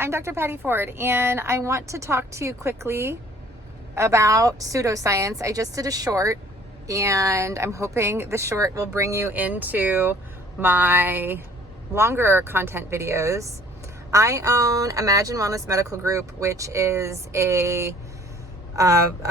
I'm Dr. Patty Ford, and I want to talk to you quickly about pseudoscience. I just did a short, and I'm hoping the short will bring you into my longer content videos. I own Imagine Wellness Medical Group, which is a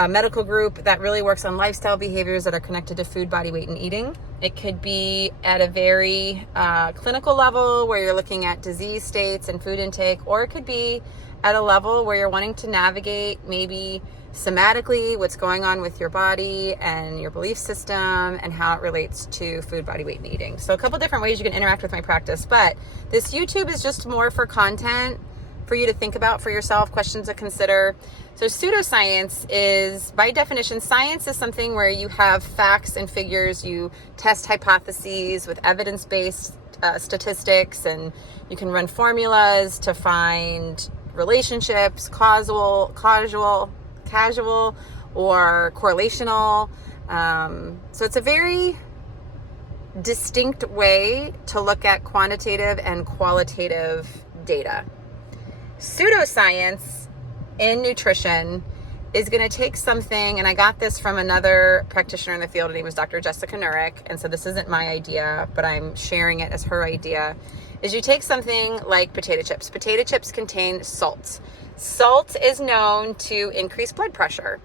medical group that really works on lifestyle behaviors that are connected to food, body weight, and eating. It could be at a very clinical level where you're looking at disease states and food intake, or it could be at a level where you're wanting to navigate maybe somatically what's going on with your body and your belief system and how it relates to food, body weight, and eating. So a couple different ways you can interact with my practice, but this YouTube is just more for content for you to think about for yourself, questions to consider. So pseudoscience is, by definition, science is something where you have facts and figures, you test hypotheses with evidence-based statistics, and you can run formulas to find relationships, causal, or correlational. So it's a very distinct way to look at quantitative and qualitative data. Pseudoscience in nutrition is going to take something, and I got this from another practitioner in the field. Her name was Dr. Jessica Nurek, and so this isn't my idea, but I'm sharing it as her idea, is you take something like potato chips. Potato chips contain salt. Salt is known to increase blood pressure.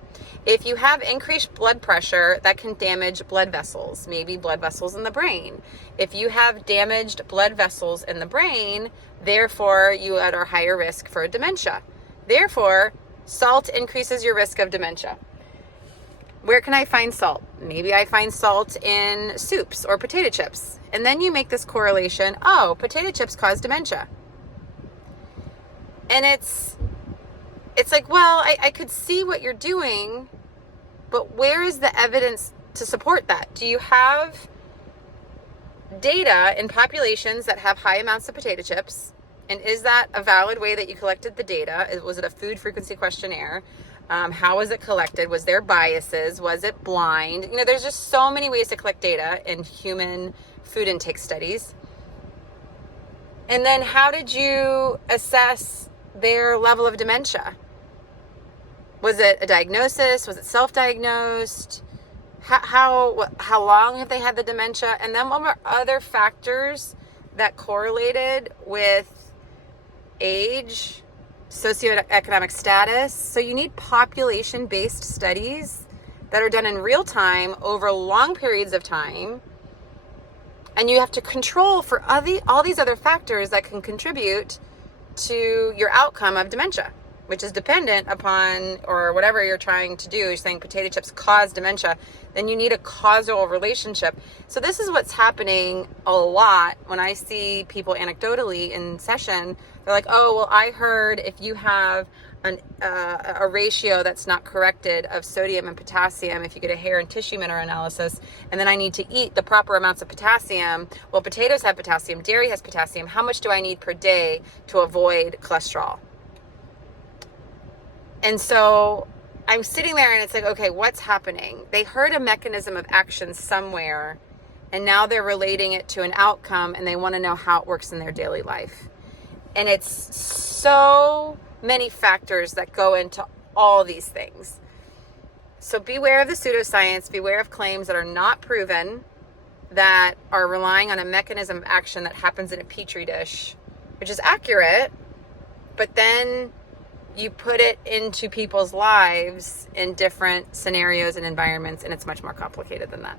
If you have increased blood pressure, that can damage blood vessels, maybe blood vessels in the brain. If you have damaged blood vessels in the brain, therefore you are at higher risk for dementia. Therefore, salt increases your risk of dementia. Where can I find salt? Maybe I find salt in soups or potato chips. And then you make this correlation, oh, potato chips cause dementia. And it's like, well, I could see what you're doing, but where is the evidence to support that? Do you have data in populations that have high amounts of potato chips? And is that a valid way that you collected the data? Was it a food frequency questionnaire? How was it collected? Was there biases? Was it blind? You know, there's just so many ways to collect data in human food intake studies. And then how did you assess their level of dementia? Was it a diagnosis? Was it self-diagnosed? How long have they had the dementia? And then what were other factors that correlated with age, socioeconomic status? So you need population-based studies that are done in real time over long periods of time. And you have to control for all these other factors that can contribute to your outcome of dementia, which is dependent upon, or whatever you're trying to do. You're saying potato chips cause dementia, then you need a causal relationship. So this is what's happening a lot when I see people anecdotally in session. They're like, oh, well, I heard if you have a ratio that's not corrected of sodium and potassium, if you get a hair and tissue mineral analysis, and then I need to eat the proper amounts of potassium. Well, potatoes have potassium, dairy has potassium. How much do I need per day to avoid cholesterol? And so I'm sitting there and it's like, okay, what's happening? They heard a mechanism of action somewhere, and now they're relating it to an outcome, and they want to know how it works in their daily life. And it's so many factors that go into all these things. So beware of the pseudoscience, beware of claims that are not proven, that are relying on a mechanism of action that happens in a petri dish, which is accurate, but then you put it into people's lives in different scenarios and environments, and it's much more complicated than that.